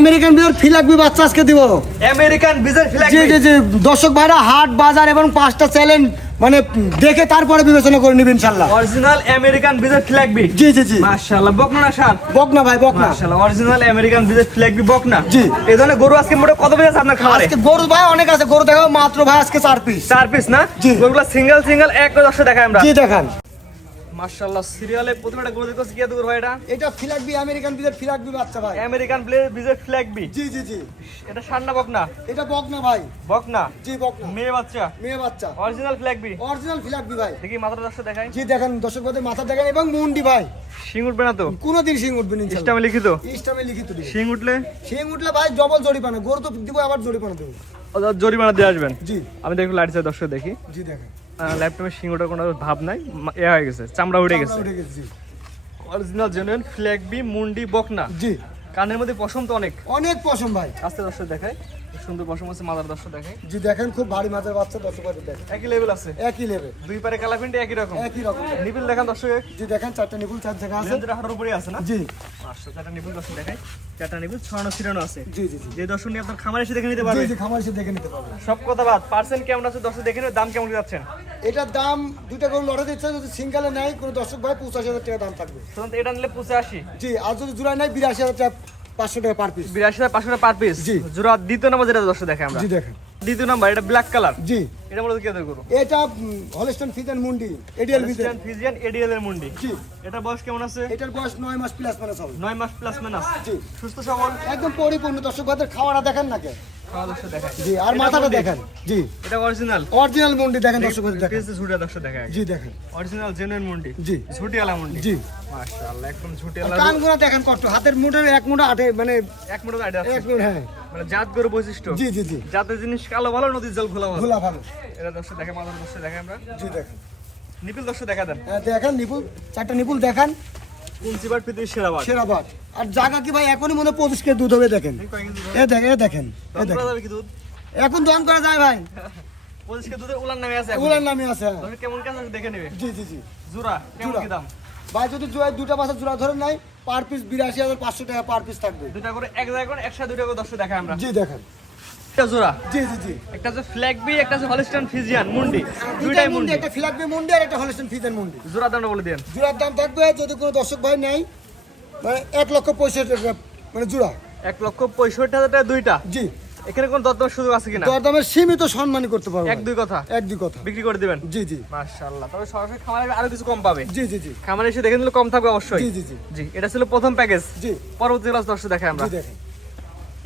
American বিজের Fleckvieh বাচ্চা আজকে দিব। আমেরিকান বিজের ফ্ল্যাগ। জি জি জি, দর্শক ভাইরা হাট বাজার এবং 5টা চ্যালেঞ্জ মানে দেখে তারপরে বিবেচনা করে নিবেন ইনশাআল্লাহ। অরিজিনাল আমেরিকান বিজের ফ্ল্যাগ বি। জি জি জি, মাশাআল্লাহ, বকনা না সার? বকনা ভাই, বকনা। মাশাআল্লাহ, অরিজিনাল আমেরিকান বিজের ফ্ল্যাগ বি বকনা। জি। এই ধরনের গরু আজকে মোটে কত পিস আছে আপনার খামারে? আজকে গরু ভাই অনেক আছে, গরু দেখাবো মাত্র ভাই আজকে 4 পিস। 4 পিস না? জি। গরুগুলো সিঙ্গেল সিঙ্গেল এক করে দর্শক দেখাই আমরা। জি দেখান। মাশাআল্লাহ, সিরিয়ালে প্রথমে গরু দেখতেছি কি দূর ভাই এটা? এটা ফিলাকবি আমেরিকান বিজের ফিলাকবি বাচ্চা ভাই। আমেরিকান বিজের ফ্ল্যাগ বি। জি জি জি, এটা সার না বকনা? এটা বকনা ভাই। বকনা। জি বকনা, মেয়ে বাচ্চা, মেয়ে বাচ্চা, অরিজিনাল ফ্ল্যাগ বি। অরিজিনাল ফিলাকবি ভাই। দেখি মাথাটা দর্শক দেখাই। জি দেখেন, দর্শক ভাইদের মাথা দেখেন এবং মুন্ডি ভাই শিং উঠবে না তো? কোনোদিন শিং উঠবে না ইনশাআল্লাহ। ইস্টামে লিখিত? ইস্টামে লিখিত দিবে। শিং উঠলে? শিং উঠলে ভাই ডবল জরিমানা, গরু তো দিব আবার জরিমানা দেব। জরিমানা দিয়ে আসবেন। জি আমি দেখুন লাইট সাইড দর্শক দেখি। জি দেখেন, ল্যাপটপে শিং ওঠার কোনো ভাব নাই, এ হয়ে গেছে, চামড়া উঠে গেছে। উঠে গেছে। জি অরিজিনাল জেনুইন ফ্ল্যাগ বি মুন্ডি বকনা। জি, কানের মধ্যে পশম তো অনেক। অনেক পছন্দ ভাই। আস্তে দর্শক দেখায়, সুন্দর পশম আছে, মাদার দর্শক দেখায়। জি দেখেন, খুব ভারী মাছের বাচ্চা, দর্শক ভাইদের দেখেন একই লেভেল আছে, একই লেভেল, দুই পারে কালাপিন্ডি একই রকম। একই রকম। নিপিল দেখান দর্শক। জি দেখেন, 4টা নিপুল 4 জায়গা আছে। লেন্সটা হাড়ের উপরে আছে না? জি আচ্ছা, 4টা নিপিল দর্শক দেখায়, 4টা নিপিল ছড়ানো ছিড়ানো আছে। জি জি জি, যে দর্শক নিয়ে আপনার খামারে এসে দেখে নিতে জি পারবে। জি, খামার এসে দেখে নিতে পারবেন। সব কথা বাদ, পার্সেন্ট কেমন আছে দর্শক দেখে নেবে, দাম কেমন যাচ্ছেন? এটার দাম দুইটা গরু লড়ে দিচ্ছে, যদি সিঙ্গেলে নেয় কোনো দর্শক ভাই 85,000 টাকা দাম থাকবে। সাধারণত এটা নিলে 85। জি, আর যদি জোড়ায় নেয় 82,000 টাকা, 500 টাকা পার পিস। 82,500 টাকা পার পিস। জি। জোড়া দ্বিতীয় নাম্বার যেটা দর্শক দেখে আমরা। জি দেখেন, দ্বিতীয় নাম্বার এটা ব্ল্যাক কালার। জি এটা মূলত কি করবো? এটা হলস্টাইন ফ্রিজিয়ান মুন্ডি, এডিএল বিজের। ফিজিয়ান এডিএল এর মুন্ডি। জি, এটা বয়স কেমন আছে? এটার বয়স 9 মাস প্লাস মাইনাস হবে। 9 মাস প্লাস মাইনাস। জি, সুস্থ সবল, একদম পরিপূর্ণ। দর্শক ভাইদের খাওয়াটা দেখেন না কে? খাওয়া দর্শক দেখায়। জি, আর এটা মাথাটা মুন্ডি। দেখেন। জি, এটা অরিজিনাল। অরিজিনাল মুন্ডি দেখেন, দর্শক ভাইদের দেখেন। পিএসএস ঝুটিয়া দর্শক দেখায়। জি দেখেন, অরিজিনাল জেনুইন মুন্ডি। জি ঝুটিয়ালা মুন্ডি। জি, মাশাআল্লাহ, একদম ঝুটিয়ালা। কানগুলো দেখেন কষ্ট, হাতের মুঠের 1 মুঠা আটে, মানে এক মিনিট আইডিয়া আছে। 1 মিনিট। হ্যাঁ, মানে জাত গরু বৈশিষ্ট্য। জি জি জি, জাতের জিনিস কালো ভালো, নদীর জল খোলা ভালো। খোলা ভালো। এটা দর্শক দেখে, মাদার দর্শক দেখে আমরা। জি দেখেন, নিপিল দর্শক দেখা দেন। হ্যাঁ দেখেন নিপুল, 4টা নিপুল দেখান, কুঞ্চিবার পৃথিবীর সেরা বাট। সেরা বাট। আর জায়গা কি ভাই এখনই মনে 25 কেজি দুধ হবে, দেখেন। এ দেখেন, এ দেখেন, এ দেখেন, যাবে কি দুধ? এখন দহন করা যায় ভাই, 25 কে দুধের উলান নামে আছে এখন। ওগুলোর নামে আছে। হ্যাঁ। দর্শক কেমন কেমন দেখে নেবে। জি জি জি, জোড়া কেমন জোড়া। কি দাম? ভাই যদি জোড়ায় দুটা বাচ্চা জোড়া ধরে নাই, পার পিস 82,500 টাকা পার পিস থাকবে। দুটা করে এক জায়গায় করে একসাথে দুটো করে দর্শক দেখায় আমরা। জি দেখেন, এটা জোড়া। জি জি জি, একটা হচ্ছে ফ্ল্যাগ বি, একটা হচ্ছে হলস্টাইন ফিজিয়ান মুন্ডি। দুইটাই দুইটাই মুন্ডি, মুন্ডি। একটা ফিলাকবি মুন্ডি আর একটা হলস্টাইন ফ্রিজিয়ান মুন্ডি। জোড়া দামটা বলে দেন। জোড়ার দাম থাকবে, যদি কোনো দর্শক ভাই নেয়, মানে 1,65,000 টাকা, মানে জোড়া। 1,65,000 টাকা দুইটা। জি, এখানে কোন দরদামের সুযোগ আছে কিনা? দরদামের সীমিত সম্মানই করতে পারবো। এক দুই কথা এক দুই কথা। বিক্রি করে দিবেন। জি জি মাশাআল্লাহ, তবে সরাসরি খামারে আরো কিছু কম পাবে। জি জি জি, খামারে এসে দেখে নিলে কম থাকবে অবশ্যই। জি জি জি, জি, এটা ছিল প্রথম প্যাকেজ। জি পরবর্তী ক্লাস দর্শক দেখাই আমরা। জি দেখেন,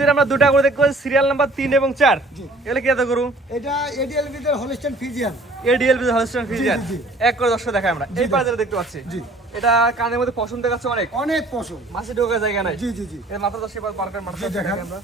এর আমরা দুটা করে দেখতে পাচ্ছি, সিরিয়াল নাম্বার 3 এবং 4। জি। এগুলো কি এত করু? এটা এডিএল বিজের হলস্টাইন ফ্রিজিয়ান। এডিএল বিজ হলস্টাইন ফিজিয়ান। জি, জি। এক করে দর্শক দেখাই আমরা। এই পাশে দেখতে পাচ্ছি। জি, এটা কানের মধ্যে পছন্দ দেখাচ্ছে অনেক। অনেক পছন্দ। মাছে ঢোকার জায়গা নাই। জি জি জি, এর মাথা দর্শক পার্কার মাথা জি, দেখান। আমরা।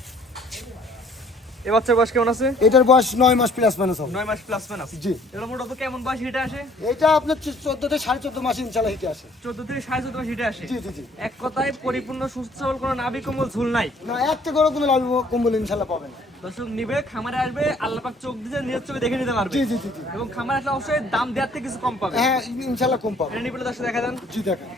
এই বাচ্চার বয়স কেমন আছে? এটার বয়স 9 মাস প্লাস মাইনাস হবে। 9 মাস প্লাস মাইনাস। জি, এগুলো মোটামুটি কেমন বয়স হিটে আসে? এটা আপনার 14 থেকে 14.5 মাস ইনশাআল্লাহ হিটে আসে। 14 থেকে 14.5 মাস হিটে আসে। জি জি জি, এক কথায় পরিপূর্ণ সুস্থ সবল, কোনো নাভি কম্বল ঝুল নাই। না একটা করে কোনো লাভ কম্বল ইনশাআল্লাহ পাবেন। দর্শক নিবে, খামারে আসবে, আল্লাহ পাক চোখ দিয়ে নিজের চোখে দেখে নিতে পারবে। জি জি জি জি, এবং খামারে আসলে অবশ্যই দাম দেওয়ার থেকে কিছু কম পাবে। হ্যাঁ ইনশাআল্লাহ কম পাবেন। এটা নিপলে দর্শক দেখা দেন। জি দেখেন,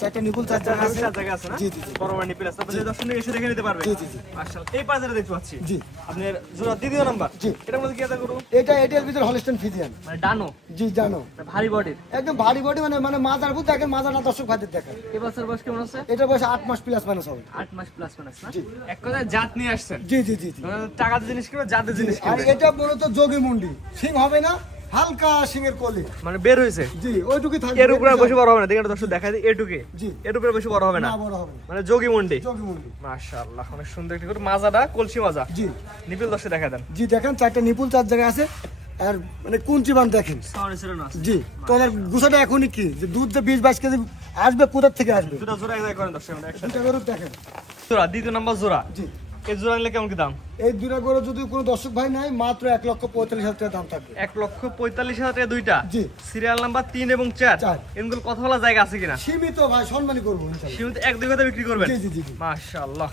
4টা নিপুল 4 জায়গা আছে। 4 জায়গা আছে না? জি জি জি, বড় বড় নিপল আছে, তারপর যে দর্শক নিয়ে এসে দেখে নিতে পারবে। জি জি জি, মাশাআল্লাহ, এই পাশে দেখতে পাচ্ছি। জি, আপনার জোড়া দ্বিতীয় নাম্বার। জি। এটার মধ্যে কি আছে গরু? এটা এডিএল বিজের হলস্টাইন ফ্রিজিয়ান। মানে ডানো, জি জানো, ভারী বডির। একদম ভারী বডি, মানে মানে মাজার বুঝ দেখেন, মাজারটা দর্শক ভাইদের দেখেন। এই বাচ্চার বয়স কেমন আছে? এটার বয়স 8 মাস প্লাস মাইনাস হবে। 8 মাস প্লাস মাইনাস না? জি। এক কথায় জাত নিয়ে আসছেন। জি জি জি জি, টাকার জিনিস কিনবে, জাতের জিনিস আর কিনবে। এটা মূলত যোগী মুন্ডি, সিং হবে না, হালকা সিংয়ের কলি। মানে বের হয়েছে। জি, ওইটুকুই থাকবে। এর উপরে বেশি বড় হবে না, দেখেন দর্শক দেখাই দিই, এটুকে। জি, এর উপরে বেশি বড় হবে না, না বড় হবে না, মানে যোগী মুন্ডি। যোগী মুন্ডি। মাশাআল্লাহ, অনেক সুন্দর একটি গরু, মাজাটা কলসি মাজা। জি নিপিল দর্শক দেখা দেন। জি, দেখেন 4টা নিপুল 4 জায়গায় আছে। আর মানে কুঞ্চি বান দেখেন। সাউন্ড ছিল আছে। জি, তোমার গুছাটা এখনই কি যে দুধ যে 20-22 কেজি আসবে, কোথা থেকে আসবে? দুটো জোড়া এক জায়গায় করেন দর্শক আমরা একসাথে। দুটা গরু দেখেন। জোড়া দ্বিতীয় নাম্বার জোড়া। জি, এই জোড়া নিলে কেমন কি দাম? এই দুটা গরু যদি কোনো দর্শক ভাই নাই, মাত্র 1,45,000 টাকা দাম থাকবে। 1,45,000 টাকা দুইটা। জি, সিরিয়াল নাম্বার 3 এবং 4। চার। এগুলো কথা বলা জায়গা আছে কিনা? সীমিত ভাই, সম্মানই করবো ইনশাআল্লাহ। সীমিত 1-2 কথা বিক্রি করবেন। জি জি জি জি, মাশাআল্লাহ।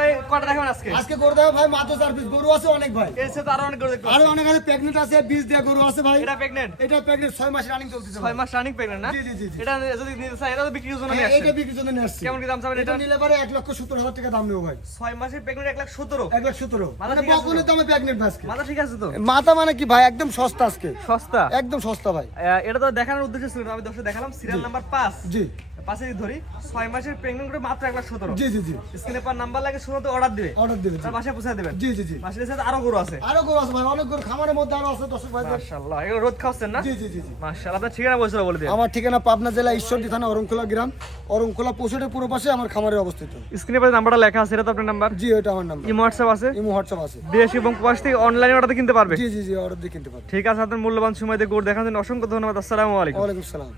ভাই কটা দেখাবেন আজকে? আজকে গরু দেবো ভাই মাত্র 4 পিস। গরু আছে অনেক ভাই, এর সাথে আরো অনেক গরু দেখতে আরো পাচ্ছি। অনেক আছে, প্রেগনেন্ট আছে, বীজ দেওয়া গরু আছে ভাই। এটা প্রেগন্যান্ট? এটা প্রেগনেন্ট 6 মাস রানিং চলতেছে 6 মাস রানিং প্রেগন্যান্ট না? জি, জি, জি, জি। এটা যদি নিতে চাই এটা তো বিক্রির জন্য নিয়ে হ্যাঁ, আসছে। এটা বিক্রির জন্য নিয়ে আসছি। কেমন কি দাম চাবেন এটা এটা? নিলে পারে 1,70,000 টাকা দাম নেবো ভাই। 6 মাসের প্রেগন্যান্ট 1,17,000। 1,17,000 মাথা মানে ঠিক আছে তো? বকনের দামে প্রেগনেন্ট ভাই আজকে। মাথা ঠিক আছে তো? মাথা মানে কি ভাই, একদম সস্তা আজকে, সস্তা। একদম সস্তা ভাই। এটা তো দেখানোর উদ্দেশ্য ছিল না, আমি দর্শক দেখালাম সিরিয়াল নাম্বার 5। জি, 5 এ ধরি 6 মাসের প্রেগন্যান্ট করে মাত্র 1,17,000। জি, জি, জি। স্ক্রিনে পার নাম্বার লাগে, শুধু অর্ডার দিবে, অর্ডার দেবে জি। তার বাসায় পৌঁছে দেবেন। জি, জি, জি। মাসের সাথে আরো গরু আছে। আরো গরু আছে ভাই, অনেক গরু খামারের মধ্যে আরো আছে দর্শক ভাই। মাশাআল্লাহ, এগুলো রোদ খাওয়াচ্ছেন না? জি, জি, জি, জি। মাশাআল্লাহ, আপনার ঠিকানা বলছিল বলে দিন। আমার ঠিকানা পাবনা জেলা ঈশ্বরদী থানা অরংখোলা গ্রাম, অরংখোলা পশুটের পুরো পাশে আমার খামারের অবস্থিত। স্ক্রিনে পার নাম্বারটা লেখা আছে, এটা তো আপনার নাম্বার? জি, এটা আমার নাম্বার। ইমো হোয়াটসঅ্যাপ আছে? ইমো হোয়াটসঅ্যাপ আছে। দেশ এবং প্রবাস থেকে অনলাইনে অর্ডার কিনতে পারবে। জি, জি, জি, অর্ডার দিয়ে কিনতে পারবেন। ঠিক আছে, আপনার মূল্যবান সময় দিয়ে গরু দেখার জন্য অসংখ্য ধন্যবাদ। আসসালামু আলাইকুম। ওয়ালাইকুম সালাম।